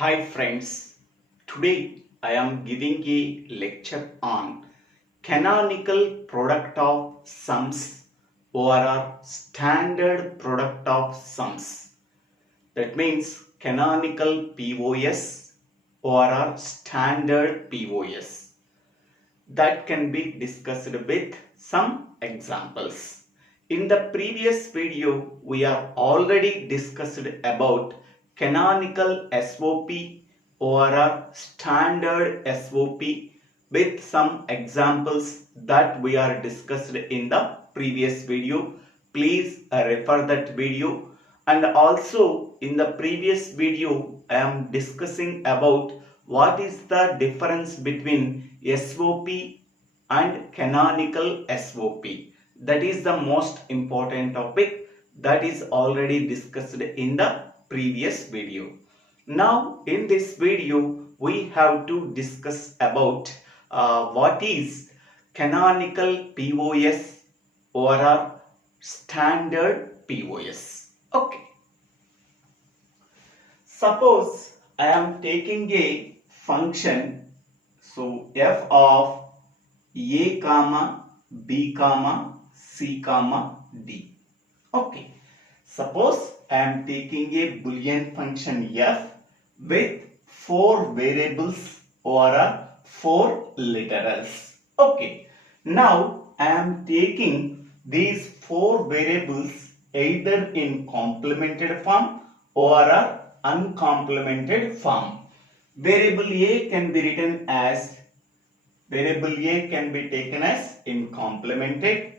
Hi friends, today I am giving a lecture on canonical product of sums or standard product of sums. That means canonical POS or standard POS. That can be discussed with some examples. In the previous video, we have already discussed about canonical SOP or standard SOP with some examples that we are discussed in the previous video. Please refer that video. And also in the previous video, I am discussing about what is the difference between SOP and canonical SOP. That is the most important topic that is already discussed in the previous video. Now in this video we have to discuss about what is canonical POS or standard POS. Okay. Suppose I am taking a function, so f of a comma b comma c comma d. Okay. Suppose I am taking a Boolean function f with 4 variables or 4 literals. Okay. Now I am taking these 4 variables either in complemented form or uncomplemented form. Variable a can be written as variable a can be taken as incomplemented.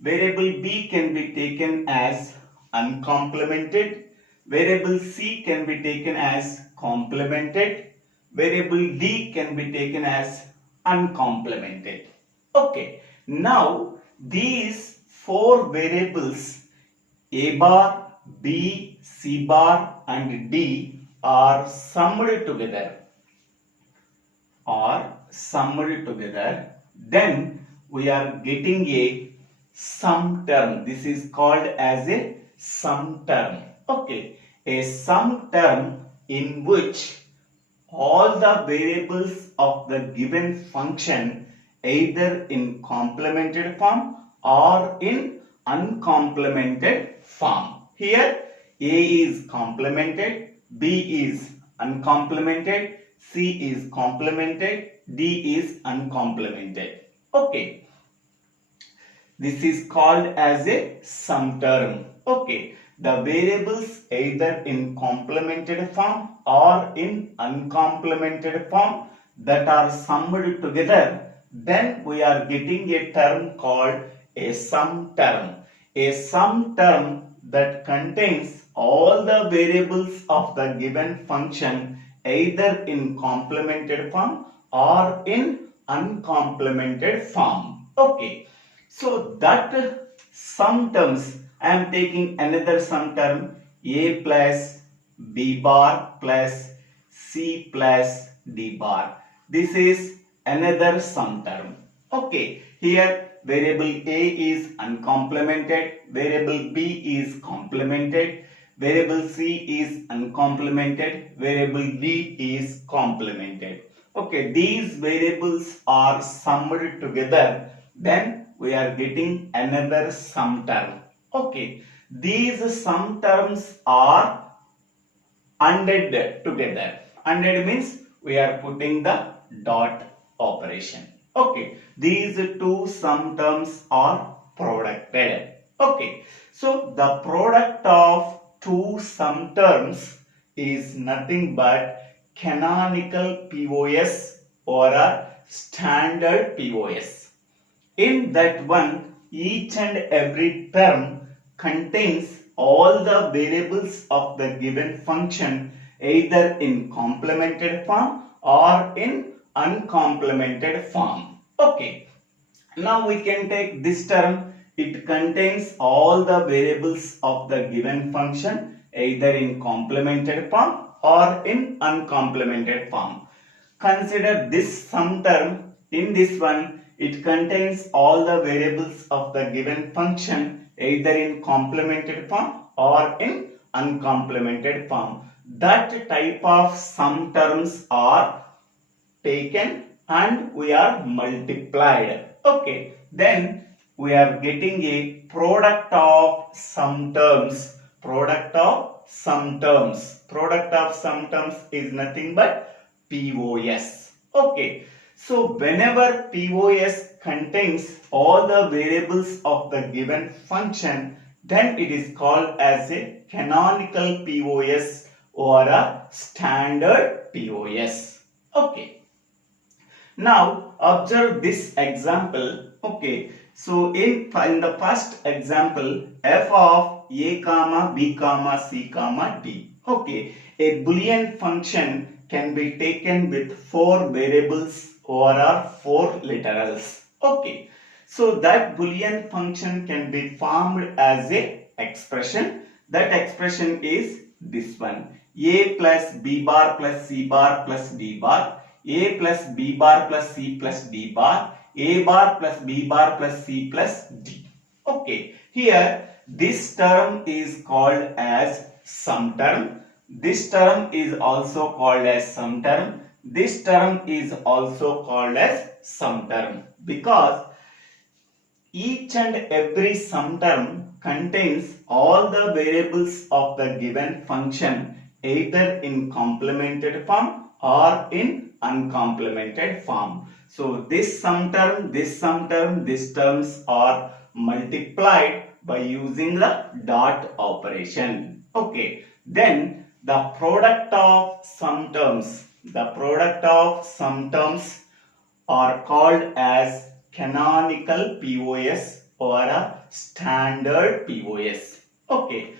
Variable b can be taken as uncomplemented. Variable c can be taken as complemented. Variable d can be taken as uncomplemented. Okay. Now these 4 variables a bar, b, c bar and d are summed together. Then we are getting a sum term. This is called as a sum term. Okay, a sum term in which all the variables of the given function either in complemented form or in uncomplemented form. Here a is complemented, b is uncomplemented, c is complemented, d is uncomplemented. Okay. This is called as a sum term. Okay. The variables either in complemented form or in uncomplemented form that are summed together, then we are getting a term called a sum term. A sum term that contains all the variables of the given function either in complemented form or in uncomplemented form. Okay. So that sum terms, I am taking another sum term a plus b bar plus c plus d bar. This is another sum term. Okay. Here variable a is uncomplemented, variable b is complemented, variable c is uncomplemented, variable d is complemented. Okay, these variables are summed together, then we are getting another sum term. Okay, these sum terms are ANDed together. ANDed means we are putting the dot operation. Okay, these two sum terms are producted. Okay, so the product of two sum terms is nothing but canonical POS or a standard POS. In that one, each and every term contains all the variables of the given function either in complemented form or in uncomplemented form. Okay. Now we can take this term. It contains all the variables of the given function either in complemented form or in uncomplemented form. Consider this sum term. In this one, it contains all the variables of the given function either in complemented form or in uncomplemented form. that type of sum terms are taken and we are multiplied. Okay, then we are getting a product of sum terms. Product of sum terms. Product of sum terms is nothing but POS. Okay, so whenever POS contains all the variables of the given function, then it is called as a canonical POS or a standard POS. Okay. Now observe this example. Okay, so in the first example, f of a comma b comma c comma d. Okay, a boolean function can be taken with 4 variables or 4 literals. Okay, so that boolean function can be formed as a expression. That expression is this one: a plus b bar plus c bar plus d bar, a plus b bar plus c plus d bar, a bar plus b bar plus c plus d. Okay, here this term is called as sum term. This term is also called as sum term. This term is also called as sum term because each and every sum term contains all the variables of the given function either in complemented form or in uncomplemented form. So this sum term, this terms are multiplied by using the dot operation. Okay, then the product of sum terms, are called as canonical POS or a standard POS. Okay,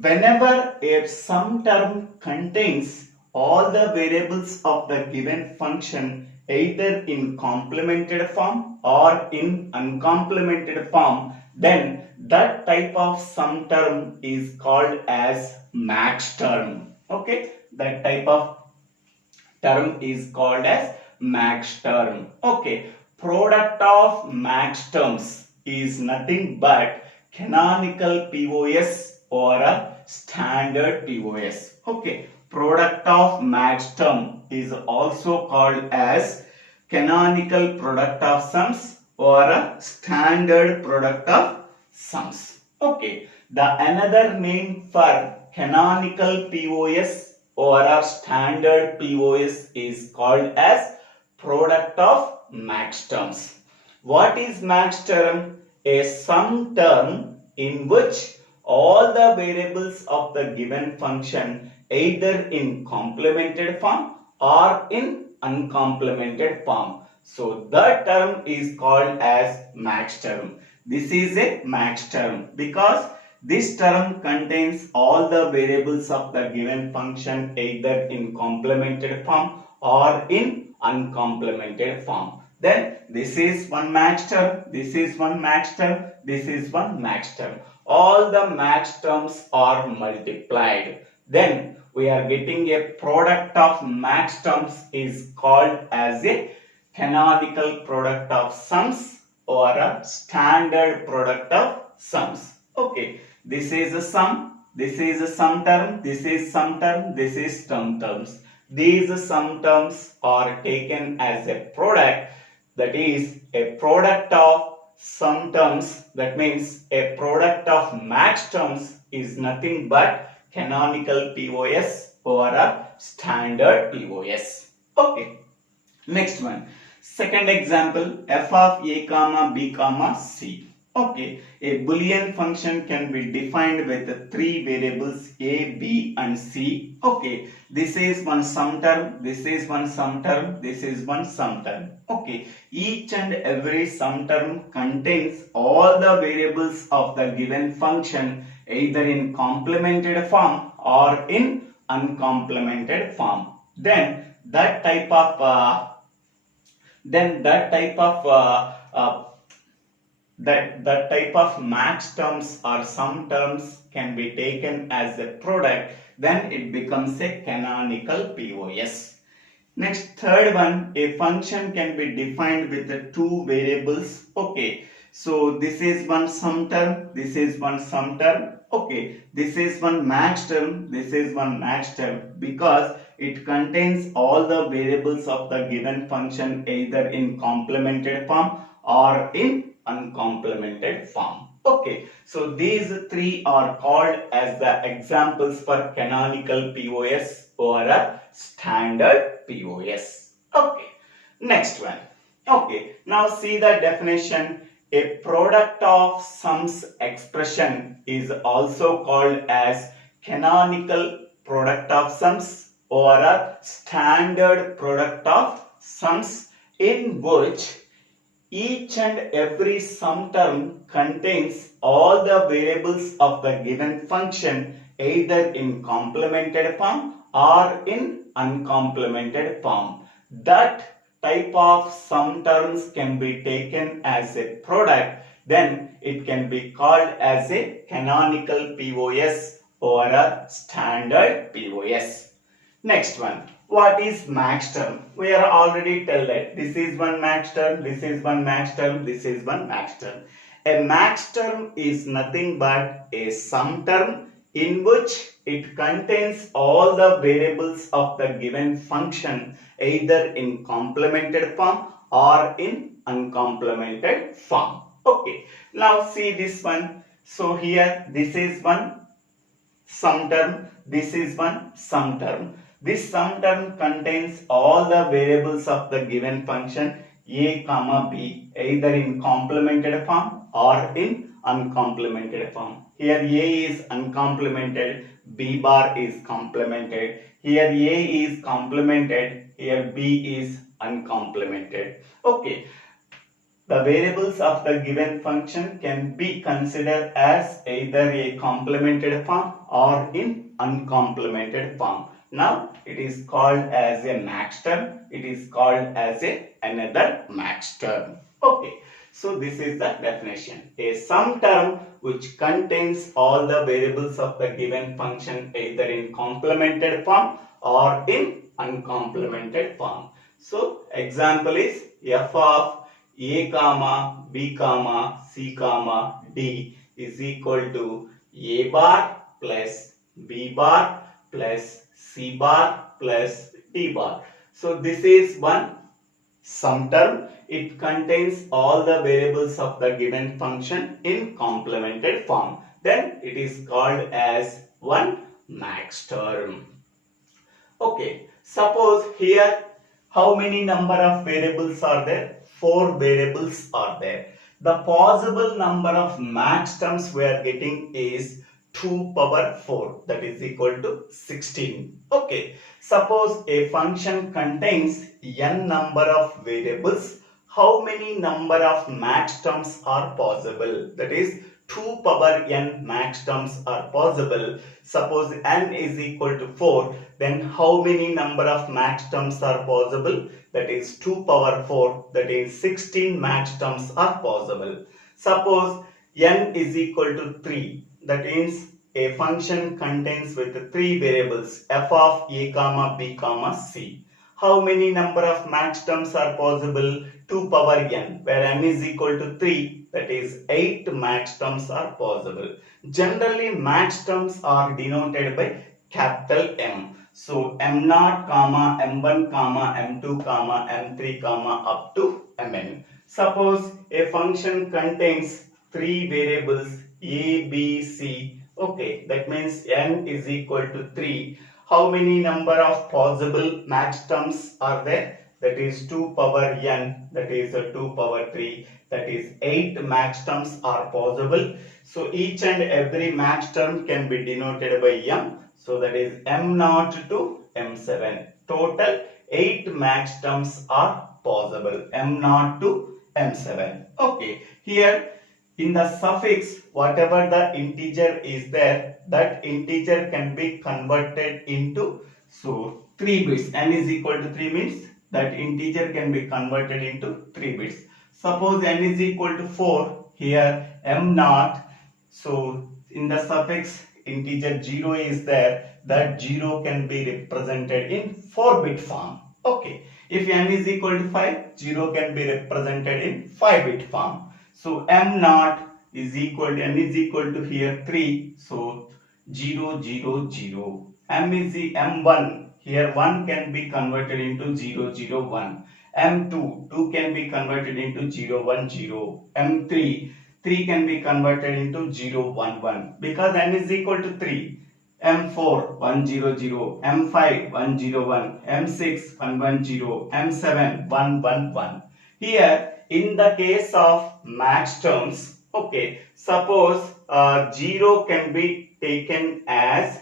whenever a sum term contains all the variables of the given function either in complemented form or in uncomplemented form, then that type of sum term is called as max term. Okay, that type of term is called as max term. Okay, product of max terms is nothing but canonical POS or a standard POS. Okay, product of max term is also called as canonical product of sums or a standard product of sums. Okay, the another name for canonical POS or a standard POS is called as product of max terms. What is max term? A sum term in which all the variables of the given function either in complemented form or in uncomplemented form. So the term is called as max term. This is a max term because this term contains all the variables of the given function either in complemented form or in uncomplemented form. Then this is one max term, this is one max term, this is one max term. All the max terms are multiplied. Then we are getting a product of max terms is called as a canonical product of sums or a standard product of sums. Okay, this is a sum, this is a sum term, this is sum term, this is term terms. These sum terms are taken as a product, that is a product of sum terms, that means a product of max terms is nothing but canonical POS or a standard POS. Okay, next one. Second example, f of a comma b comma c. Okay, a boolean function can be defined with 3 variables a, b and c. Okay, this is one sum term, this is one sum term, this is one sum term. Okay, each and every sum term contains all the variables of the given function either in complemented form or in uncomplemented form. Then that type of that type of max terms or sum terms can be taken as a product, then it becomes a canonical POS. Next, third one, a function can be defined with the 2 variables. Okay, so this is one sum term, this is one sum term, Okay, this is one max term, this is one max term because it contains all the variables of the given function either in complemented form or in uncomplemented form. Okay, so these three are called as the examples for canonical POS or a standard POS. Okay, next one. Okay, now see the definition. A product of sums expression is also called as canonical product of sums or a standard product of sums, in which each and every sum term contains all the variables of the given function either in complemented form or in uncomplemented form. That type of sum terms can be taken as a product, then it can be called as a canonical POS or a standard POS. Next one. What is max term? We are already tell that this is one max term, this is one max term, this is one max term. A max term is nothing but a sum term in which it contains all the variables of the given function either in complemented form or in uncomplemented form. Okay, now see this one. So here this is one sum term, this is one sum term. This sum term contains all the variables of the given function a comma b either in complemented form or in uncomplemented form. Here a is uncomplemented, b bar is complemented. Here a is complemented, here b is uncomplemented. Okay. The variables of the given function can be considered as either a complemented form or in uncomplemented form. Now it is called as a max term. It is called as another max term. Okay. So this is the definition. A sum term which contains all the variables of the given function either in complemented form or in uncomplemented form. So example is f of a comma b comma c comma d is equal to a bar plus b bar plus c bar plus d bar. So this is one sum term. It contains all the variables of the given function in complemented form. Then it is called as one max term. Okay, suppose here how many number of variables are there? 4 variables are there. The possible number of max terms we are getting is 2 power 4, that is equal to 16. Okay, suppose a function contains n number of variables, how many number of max terms are possible? That is 2 power n max terms are possible. Suppose n is equal to 4, then how many number of max terms are possible? That is 2 power 4, that is 16 max terms are possible. Suppose n is equal to 3, that means a function contains with 3 variables f of a comma b comma c. How many number of max terms are possible? 2 power n, where n is equal to 3, that is 8 max terms are possible. Generally max terms are denoted by capital M. So m0 comma m1 comma m2 comma m3 comma up to mn. Suppose a function contains 3 variables a, b, c. Okay, that means n is equal to 3. How many number of possible max terms are there? That is 2 power n, that is 2 power 3, that is 8 max terms are possible. So each and every max term can be denoted by m. So that is m0 to m7. Total 8 max terms are possible. m0 to m7. Okay, here in the suffix, whatever the integer is there, that integer can be converted into 3 bits. N is equal to 3 means that integer can be converted into 3 bits. Suppose n is equal to 4, here m0. So in the suffix integer 0 is there, that 0 can be represented in 4-bit form. Okay. If n is equal to 5, 0 can be represented in 5-bit form. So m0 is equal to, m is equal to here 3, so 0, 0, 0. M1, here 1 can be converted into 0, 0, 1. M2, 2 can be converted into 0, 1, 0. M3, 3 can be converted into 0, 1, 1. Because m is equal to 3. M4, 1, 0, 0. M5, 1, 0, 1. M6, 1, 1, 0. M7, 1, 1, 1. Here, in the case of Maxterms, okay, suppose 0 can be taken as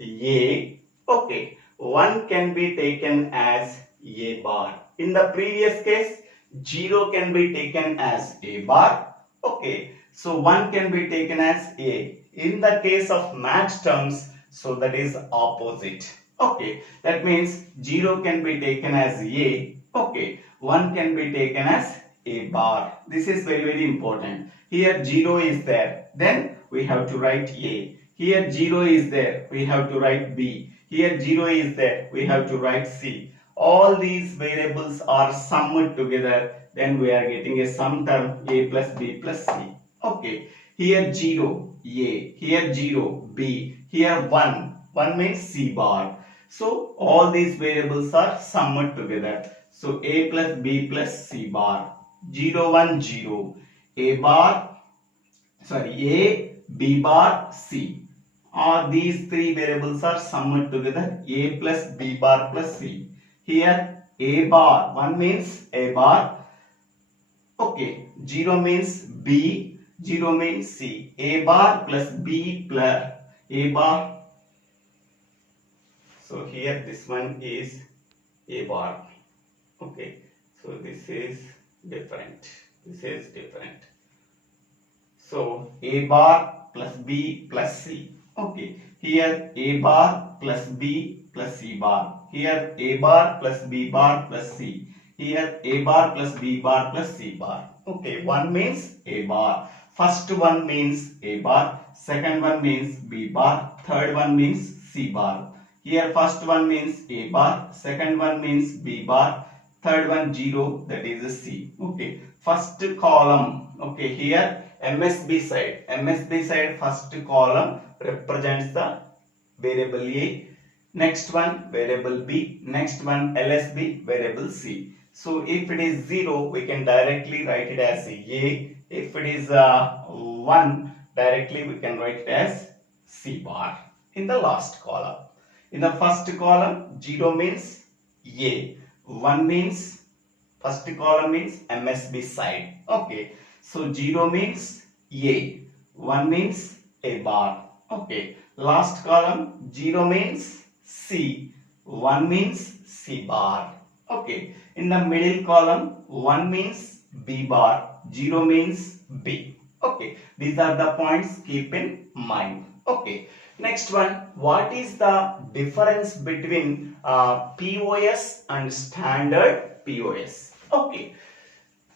A, okay, 1 can be taken as A bar. In the previous case, 0 can be taken as A bar, okay, so 1 can be taken as A. In the case of Maxterms, so that is opposite, okay, that means 0 can be taken as A, okay, 1 can be taken as A bar. This is very, very important. Here 0 is there, then we have to write A. Here 0 is there, we have to write B. Here 0 is there, we have to write C. All these variables are summed together, then we are getting a sum term A plus B plus C. Okay, here 0, A, here 0, B, here 1 means C bar. So all these variables are summed together. So A plus B plus C bar. 0, 1, 0. A, B bar, C. All these three variables are summed together. A plus B bar plus C. Here A bar, 1 means A bar. Okay, 0 means B, 0 means C. A bar plus B plus A bar. So here this one is A bar. Okay, so this is different. This is different. So A bar plus B plus C. Okay, here A bar plus B plus C bar. Here A bar plus B bar plus C. Here A bar plus B bar plus C bar. Okay, 1 means A bar. First one means A bar. Second one means B bar. Third one means C bar. Here first one means A bar. Second one means B bar. Third one 0, that is a C. Okay, first column. Okay, here MSB side first column represents the variable A. Next one variable B. Next one LSB variable C. So if it is 0, we can directly write it as A. If it is 1, directly we can write it as C bar in the last column. In the first column, 0 means A. 1 means, first column means MSB side. Okay, so 0 means A. 1 means A bar. Okay, last column, 0 means C. 1 means C bar. Okay, in the middle column, 1 means B bar. 0 means B. Okay, these are the points, keep in mind. Okay, next one, what is the difference between POS and standard POS? Okay,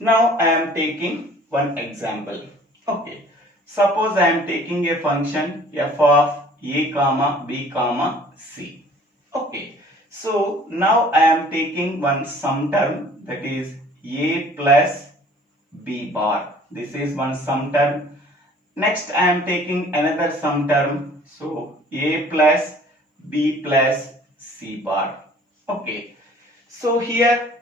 now I am taking one example. Okay, suppose I am taking a function f of a comma b comma c. Okay, so now I am taking one sum term, that is a plus b bar. This is one sum term. Next I am taking another sum term, so a plus b plus c bar. Okay, so here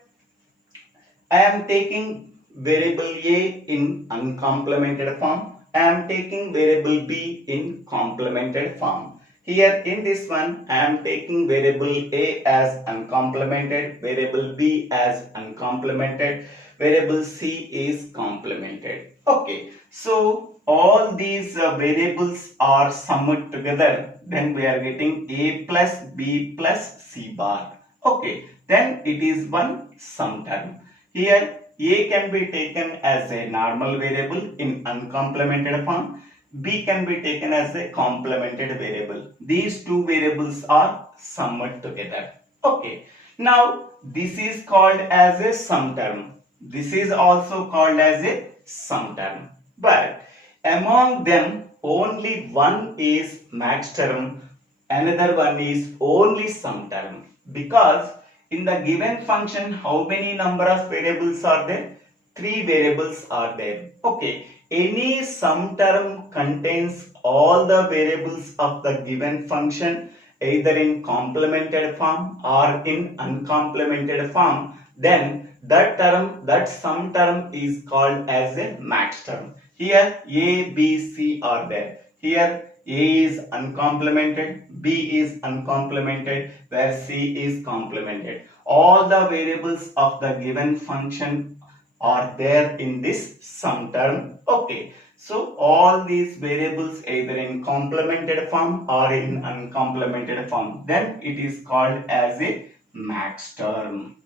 I am taking variable a in uncomplemented form. I am taking variable b in complemented form. Here in this one, I am taking variable a as uncomplemented, variable b as uncomplemented, variable c is complemented. Okay, so all these variables are summed together, then we are getting a plus b plus c bar. Okay, then it is one sum term. Here a can be taken as a normal variable in uncomplemented form. B can be taken as a complemented variable. These two variables are summed together. Okay. Now this is called as a sum term. This is also called as a sum term. But among them only one is max term, another one is only sum term. Because in the given function, how many number of variables are there? three variables are there. Okay, any sum term contains all the variables of the given function either in complemented form or in uncomplemented form, then that sum term is called as a max term. Here A, B, C are there. Here A is uncomplemented, B is uncomplemented, where C is complemented. All the variables of the given function are there in this sum term. Okay, so all these variables either in complemented form or in uncomplemented form, then it is called as a max term.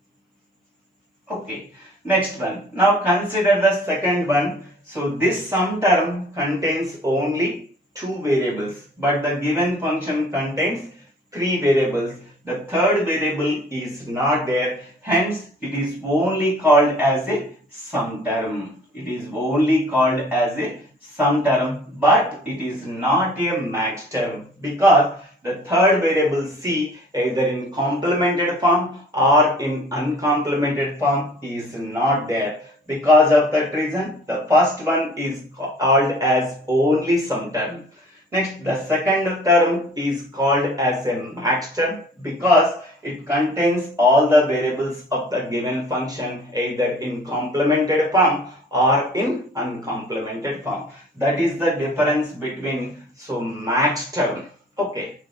Okay, next one. Now consider the second one. So this sum term contains only two variables, but the given function contains three variables. The third variable is not there, hence it is only called as a sum term. It is only called as a sum term, but it is not a max term because the third variable C either in complemented form or in uncomplemented form is not there. Because of that reason, the first one is called as only sum term. Next, the second term is called as a max term because it contains all the variables of the given function either in complemented form or in uncomplemented form. That is the difference between max term. Okay,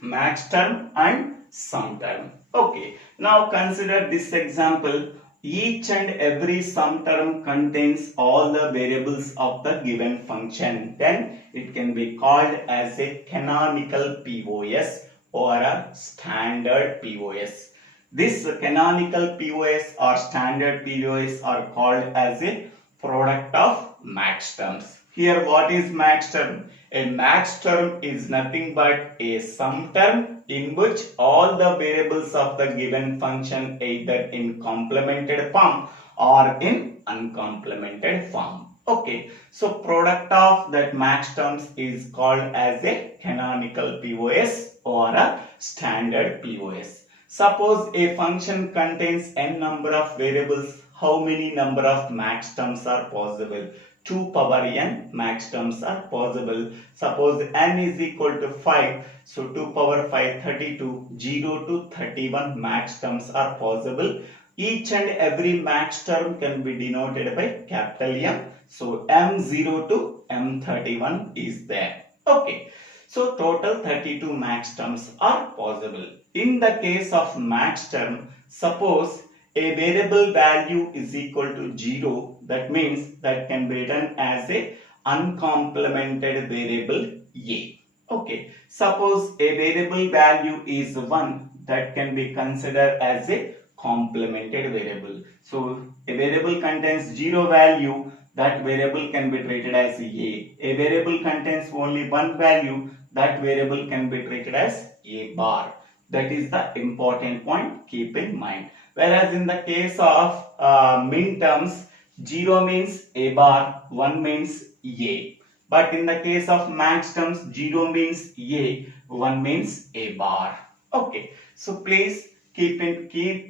max term and sum term. Okay, now consider this example. Each and every sum term contains all the variables of the given function. Then it can be called as a canonical POS or a standard POS. This canonical POS or standard POS are called as a product of max terms. Here what is max term? A max term is nothing but a sum term in which all the variables of the given function either in complemented form or in uncomplemented form. Okay, so product of that max terms is called as a canonical POS or a standard POS. Suppose a function contains n number of variables, how many number of max terms are possible? 2 power n max terms are possible. Suppose n is equal to 5, so 2 power 5 32, 0 to 31 max terms are possible. Each and every max term can be denoted by capital M. So M0 to M31 is there. Okay, so total 32 max terms are possible. In the case of max term, suppose a variable value is equal to 0, that means that can be written as a uncomplemented variable A. Okay, suppose a variable value is 1, that can be considered as a complemented variable. So a variable contains 0 value, that variable can be treated as A. A variable contains only one value, that variable can be treated as A bar. That is the important point, keep in mind. Whereas in the case of min terms, 0 means A bar, 1 means A. But in the case of max terms, 0 means A, 1 means A bar. Okay, so please keep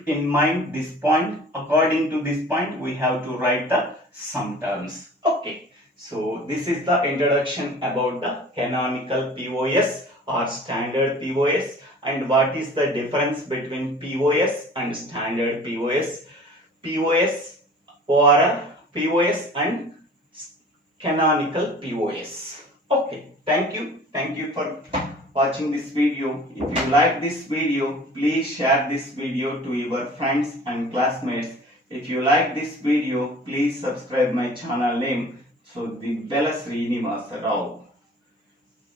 in mind this point. According to this point, we have to write the sum terms. Okay, so this is the introduction about the canonical POS or standard POS. And what is the difference between POS and standard POS, POS or POS and canonical POS. Okay, thank you for watching this video. If you like this video, please share this video to your friends and classmates. If you like this video, please subscribe my channel name. So the Vela Srinivasa Rao.